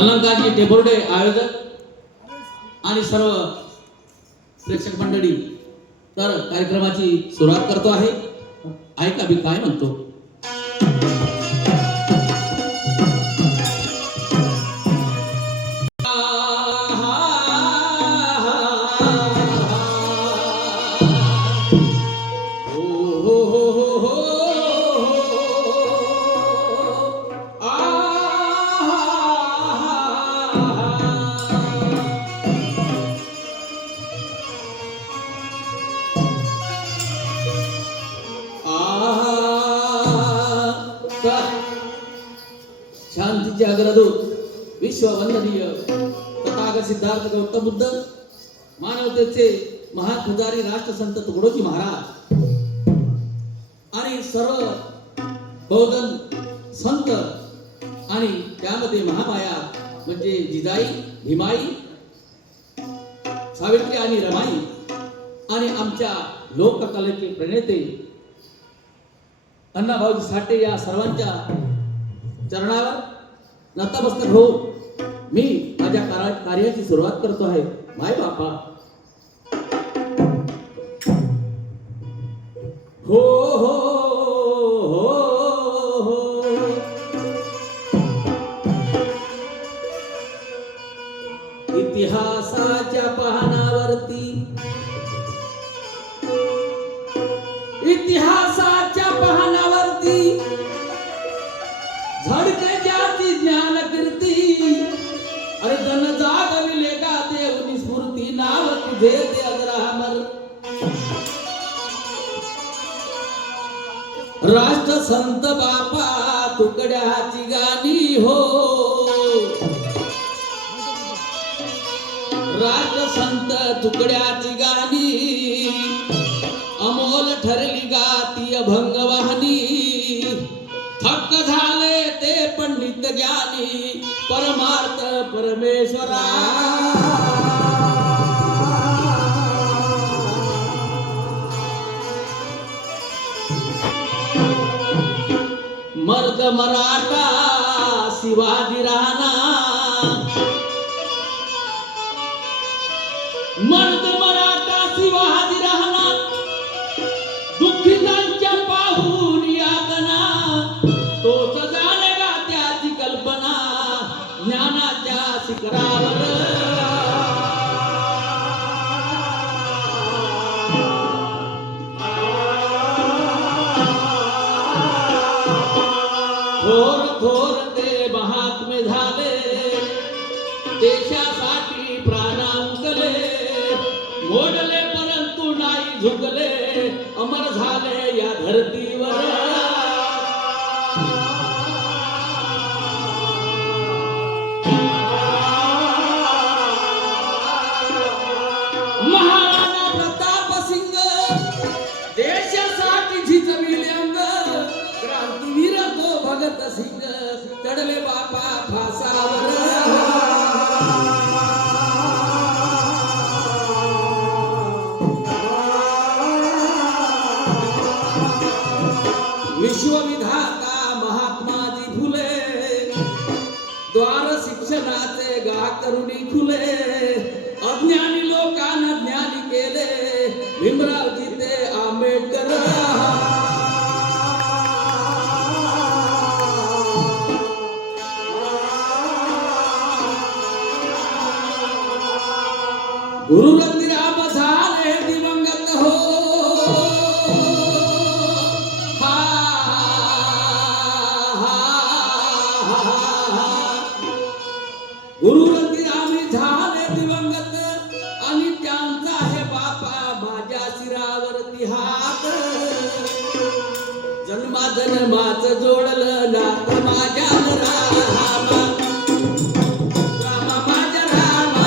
अलंकारजी टेबोर्डे आयोजक आणि सर्व प्रेक्षक मंडळी, तर कार्यक्रमाची सुरुवात करतो आहे. ऐका मी काय म्हणतो. शांतीचे अग्रदूत विश्ववंदनीय तथागत सिद्धार्थ गौतम बुद्ध, मानवतेचे महान पुजारी राष्ट्रसंत तुकडोजी महाराज आणि सर्व बौद्धन संत आणि त्यामध्ये महामाया म्हणजे जिजाई, भीमाई, सावित्री आणि रमाई आणि आमच्या लोककलेचे प्रणेते अण्णाभाऊजी साठे या सर्वांच्या चरणावर नतमस्तक होऊन मी माझ्या कार्याची सुरुवात करतो आहे. माय बापा हो हो हो हो, इतिहासाच्या पानावरती इतिहासाच्या पानावरती झडके ज्याची ज्ञान कीर्ती, अरे जन जागविले का देवनी स्मृती, नाव तुझे ते अजरामर. राष्ट्र संत बापा तुकड्याची गाणी हो, राष्ट्र संत तुकड्याची गाणी, अमोल ठरली गाती अभंग वाहनी. थक्क झाले ते पंडित ज्ञानी परमार्थ परमेश्वरा. मर्द मराठा शिवाजी राणा, मर्द मराठा शिवाजी राणा, दुःखितांच्या पाहून यातना, तोच जाणेगा त्याची कल्पना ज्ञानाच्या शिखरावर. थोर थोर ते महात्मे झाले, देशासाठी प्राणांकले, मोडले परंतु नाही झुकले, अमर झाले या धरतीवर. महाराणा प्रताप सिंग देशासाठी झिजविले अंग, क्रांतीवीर तो भगत सिंग चढले बापा फासावर. विश्वविधाता महात्माजी फुले, द्वार शिक्षणाचे गा करुणी खुले, अज्ञानी लोकांना ज्ञानी केले भीमरावजी ते आंबेडकर. गुरु रंगराम झाले दिवंगत हो, गुरु रंगरामी झाले दिवंगत आणि त्यांचा हे बापा माझ्या शिरावरती हात. जन्मा जन्माच जोडलं नात माझ्या रामा, रामा माझ्या रामा.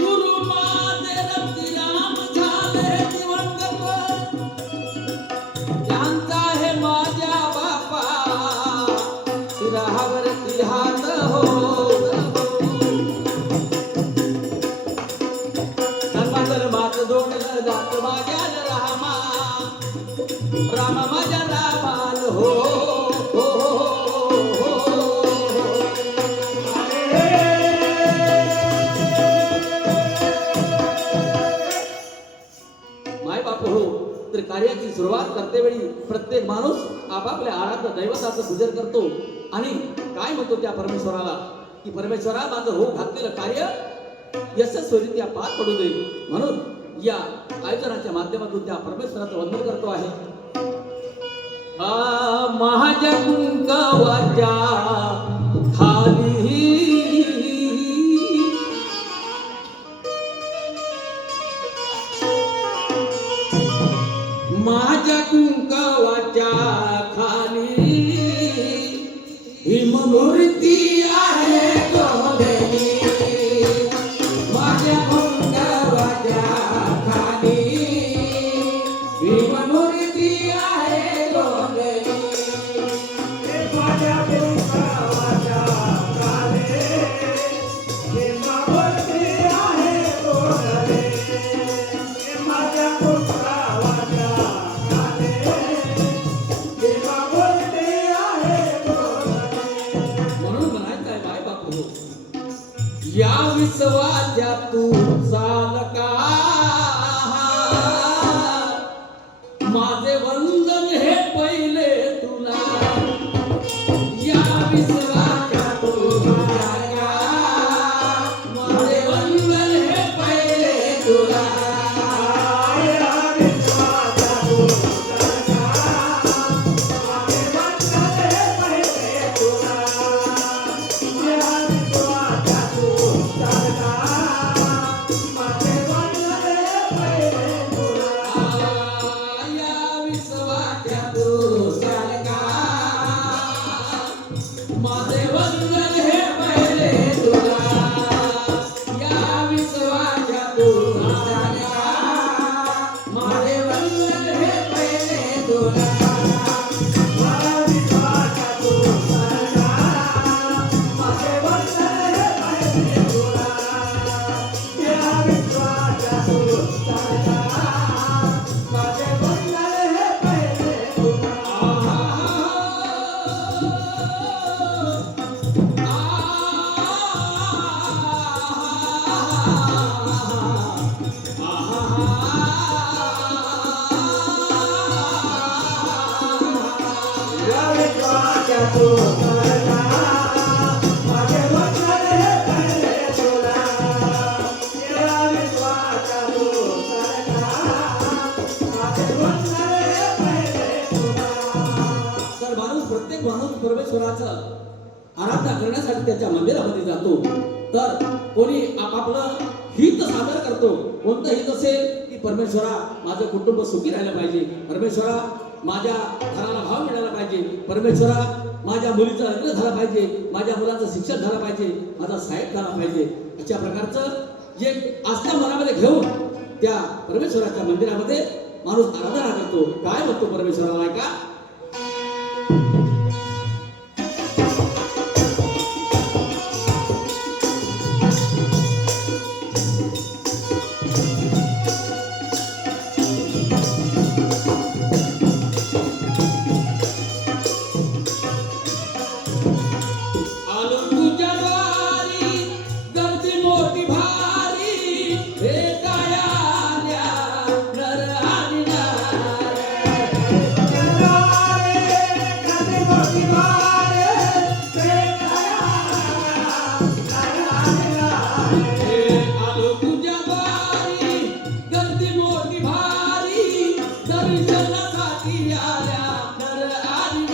गुरु माझे रंगराम जोडलं जात माझ्या रामा रामा माझ्या रामाल हो हो हो माय बाप हो. तर कार्याची सुरुवात करते वेळी प्रत्येक माणूस आपापल्या आराध्य दैवताचं पूजन करतो आणि काय म्हणतो त्या परमेश्वराला की परमेश्वरा माझं हो घातलेलं कार्य यशस्वीरित्या पार पडू दे. म्हणून या आयोजनाच्या माध्यमातून त्या परमेश्वराचं वंदन करतो आहे. माझ्या कुंकवाच्या खाली माझ्या कुंकवाच्या खाली हिममूर्ती आहे गोंधळी. माझ्या कुंकवाच्या खाली हिममूर्ती आहे गोंधळी. माझ्या कुंकवाच्या खाली हिममूर्ती आहे गोंधळी. माझ्या कुंकवाच्या खाली हिममूर्ती आहे गोंधळी. म्हणून म्हणायचं आहे बाय बापू या विश्वाच्या तू चालका माझे वंदन हे पहिले तुला. या विश्वाच्या तू चालका माझे वंदन हे पहिले तुला. या विश्वाचा तू चालका माझे वंदन हे पहिले तुला. या विश्वाचा तू चालका माझे वंदन हे पहिले तुला. या विश्वाच्या तू चालका माझे वंदन हे पहिले तुला. या विश्वाच्या तू चालका माझे वंदन हे पहिले तुला. या विश्वाचा तू चालका माझे वंदन हे पहिले तुला. या विश्वाचा तू चालका माझे वंदन हे पहिले तुला. या विश्वाचा तू चालका माझे वंदन हे पहिले तुला. या विश्वाचा तू चालका माझे वंदन हे पहिले तुला. तर प्रत्येक माणूस परमेश्वराचं आराधना करण्यासाठी त्याच्या मंदिरामध्ये जातो. तर कोणी आपापलं हित सादर करतो. कोणतं हित असेल की परमेश्वरा माझं कुटुंब सुखी राहिलं पाहिजे, परमेश्वरा माझ्या घराला भाव मिळाला पाहिजे, परमेश्वरा माझ्या मुलीचं लग्न झालं पाहिजे, माझ्या मुलाचं शिक्षण झालं पाहिजे, माझा साहेब झाला पाहिजे. अशा प्रकारचं जे आस्था मनामध्ये घेऊन त्या परमेश्वराच्या मंदिरामध्ये माणूस आराधना करतो. काय म्हणतो परमेश्वराला ऐका. आलो तुझ्या द्वारी गर्दी मोठी भारी भेटाया आल्या नर आणि आलो तुझ्या द्वारी गर्दी मोठी भारी दर्शनासाठी आल्या नर आणि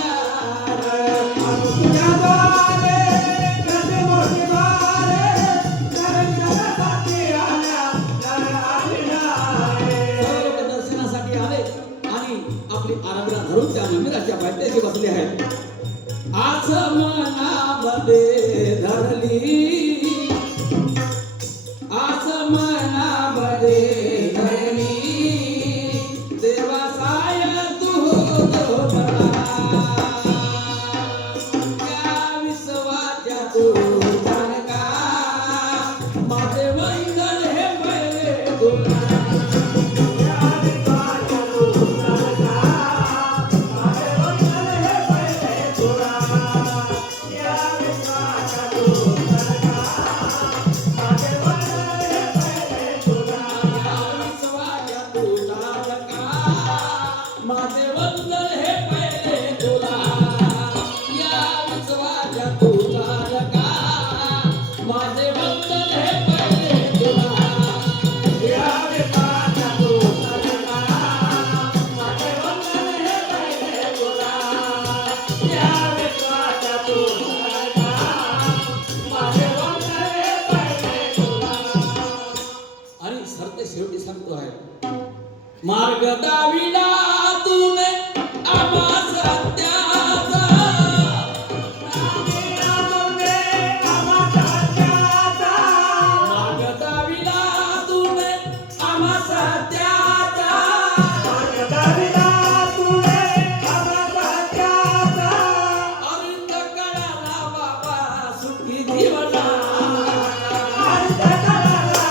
दर्शनासाठी आले आणि आपली आराधना धरून त्या मंदिराच्या पायथ्याशी बसले आहेत. आज मनामध्ये धरली, आज मनामध्ये धरली देवा साय तू मला. या विश्वाच्या तू जाणका माझे वंदन हे पहिले तुला. माझे वंदन हे पहिले तुला या विश्वाच्या तू तारका माझे वंदन हे पहिले तुला या विश्वाच्या तू तारका माझे वंदन हे पहिले तुला या विश्वाच्या तू तारका माझे वंदन हे पहिले तुला आणि सरते शेवटी सांगतो आहे मार्ग दाविला तूने आम्हा सत्याचा मार्ग दाविला तूने आम्हा सत्याचा अर्थ कळाला बाबा सुखी जीवना अर्थ कळाला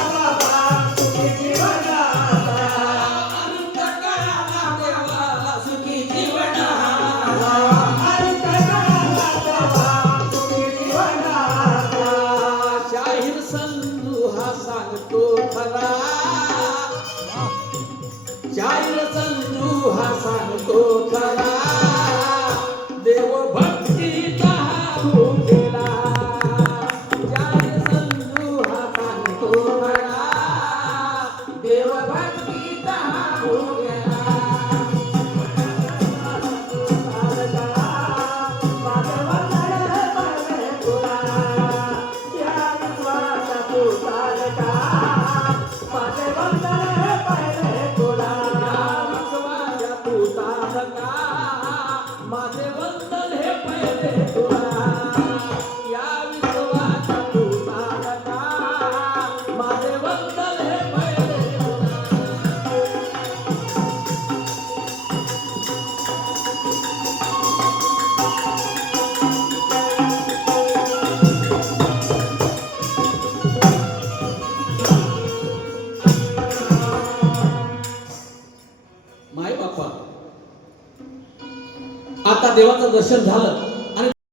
देवा सुखी जीवना शाहीर संधू हा सांगतो खरा शाहीर संधू हा सांगतो खरा देव भक्तीचा भूक गेला शाहीर संधू हा सांगतो खरा देव भक्तीचा भूक गेला माझे वंदन हे पहिले तुला या विश्वाचा तू तारका माझे वंदन हे पहिले माय बाप्पा आता देवाचं दर्शन झालं